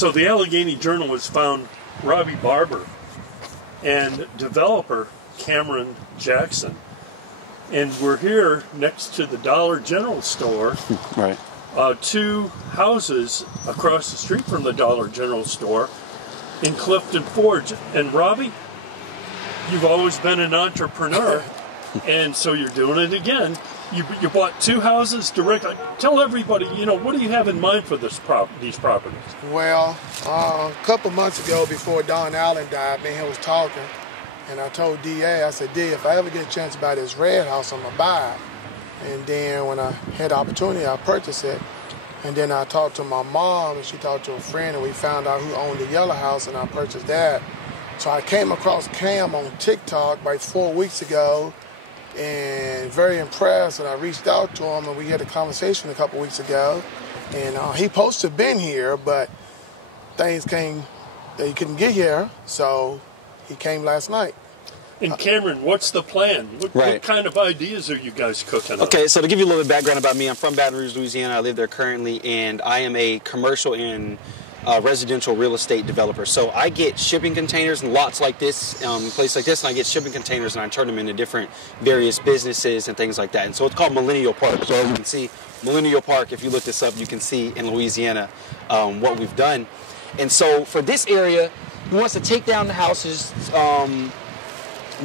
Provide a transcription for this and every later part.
So the Allegheny Journalist found Robbie Barber and developer Cameron Jackson. And we're here next to the Dollar General store. Right. 2 houses across the street from the Dollar General store in Clifton Forge. And Robbie, you've always been an entrepreneur, and so you're doing it again. You bought 2 houses directly. Tell everybody, what do you have in mind for these properties? Well, a couple months ago, before Don Allen died, me and him was talking, and I told D.A., I said, D, if I ever get a chance to buy this red house, I'm going to buy it. And then when I had the opportunity, I purchased it. And then I talked to my mom, and she talked to a friend, and we found out who owned the yellow house, and I purchased that. So I came across Cam on TikTok about 4 weeks ago, and very impressed, and I reached out to him, and we had a conversation a couple weeks ago, and he supposed to have been here, but things came that he couldn't get here, so he came last night. And Cameron, what's the plan? What kind of ideas are you guys cooking up? Okay, so to give you a little bit of background about me, I'm from Baton Rouge, Louisiana. I live there currently, and I am a commercial and residential real estate developer. So I get shipping containers and lots like this, place like this, and I get shipping containers and I turn them into different various businesses and things like that. And so it's called Millennial Park. So as you can see, Millennial Park, if you look this up, you can see in Louisiana what we've done. And so for this area, he wants to take down the houses,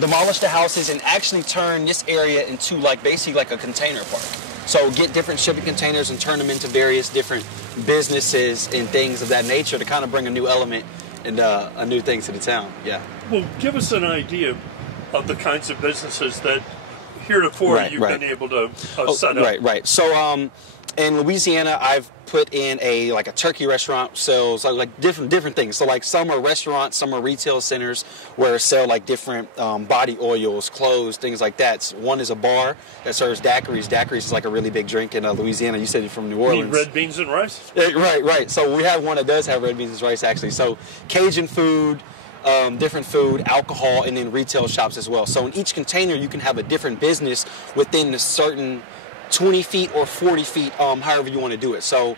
demolish the houses, and actually turn this area into basically like a container park. So get different shipping containers and turn them into various different businesses and things of that nature to kind of bring a new element and a new thing to the town. Yeah. Well, give us an idea of the kinds of businesses that heretofore you've been able to set up. Right. So in Louisiana, I've put in a turkey restaurant, sells like different things. So some are restaurants, some are retail centers where sell different body oils, clothes, things like that. One is a bar that serves daiquiris. Daiquiris is a really big drink in Louisiana. You said you're from New Orleans. You mean red beans and rice? Right. So we have one that does have red beans and rice actually. So Cajun food, different food, alcohol, and then retail shops as well. So in each container, you can have a different business within a certain 20 feet or 40 feet, however you want to do it. So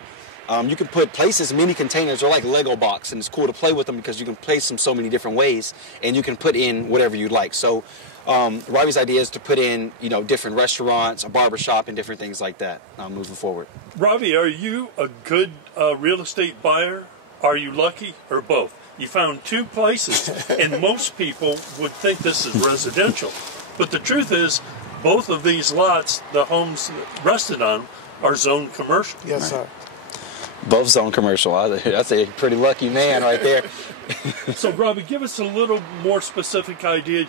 you can place many containers. They're like Lego blocks, and it's cool to play with them because you can place them so many different ways, and you can put in whatever you like. So Robbie's idea is to put in, different restaurants, a barbershop, and different things like that moving forward. Robbie, are you a good real estate buyer? Are you lucky, or both? You found 2 places, and most people would think this is residential. But the truth is, both of these lots, the homes rested on, are zoned commercial. Yes, sir. Both zone commercial. That's a pretty lucky man right there. So, Robbie, give us a little more specific idea.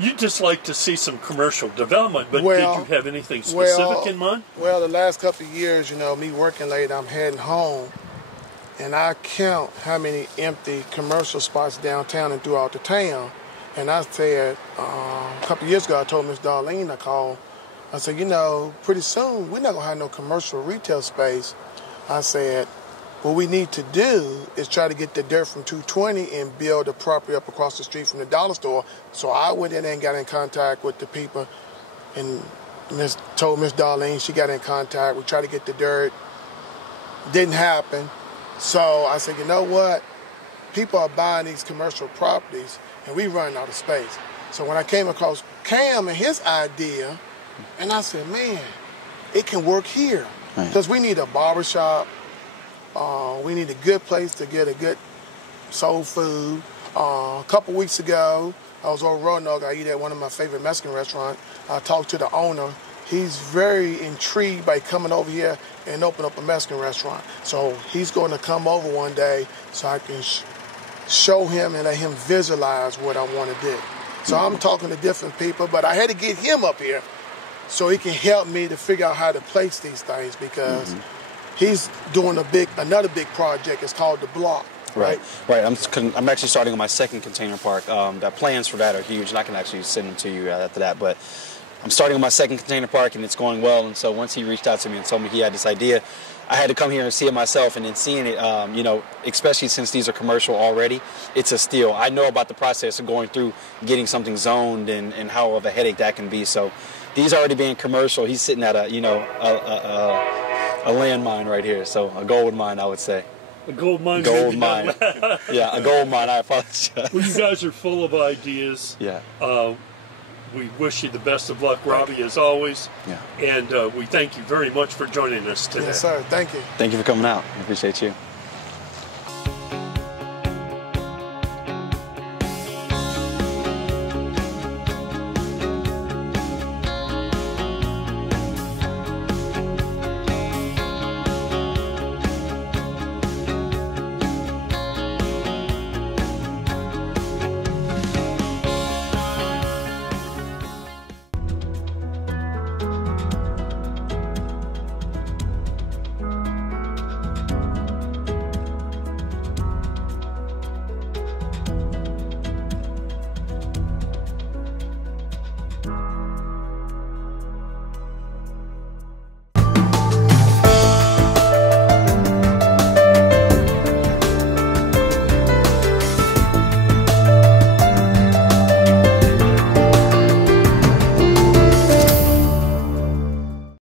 You'd just like to see some commercial development, but did you have anything specific in mind? Well, the last couple of years, me working late, I'm heading home, and I count how many empty commercial spots downtown and throughout the town. And I said, a couple of years ago, I told Miss Darlene, I said, pretty soon we're not going to have no commercial retail space. I said, what we need to do is try to get the dirt from 220 and build a property up across the street from the dollar store. So I went in there and got in contact with the people, and told Miss Darlene, she got in contact. We tried to get the dirt. Didn't happen. So I said, you know what? People are buying these commercial properties, and we run out of space. So when I came across Cam and his idea, and I said, man, it can work here. Because we need a barbershop. We need a good place to get a good soul food. A couple weeks ago, I was on Roanoke. I eat at one of my favorite Mexican restaurants. I talked to the owner. He's very intrigued by coming over here and open up a Mexican restaurant. So he's going to come over one day so I can show him and let him visualize what I want to do. So I'm talking to different people, but I had to get him up here so he can help me to figure out how to place these things, because he's doing another big project. It's called The Block. Right. I'm actually starting on my second container park. The plans for that are huge, and I can actually send them to you after that. But I'm starting on my second container park, and it's going well. And so once he reached out to me and told me he had this idea, I had to come here and see it myself. And then seeing it, especially since these are commercial already, it's a steal. I know about the process of going through getting something zoned and how of a headache that can be. So these already being commercial, he's sitting at a landmine right here. So a gold mine, I would say. A gold mine. Gold mine. Yeah, a gold mine. I apologize. Well, you guys are full of ideas. Yeah. We wish you the best of luck, Robbie, as always. Yeah. And we thank you very much for joining us today. Yes, sir. Thank you. Thank you for coming out. I appreciate you.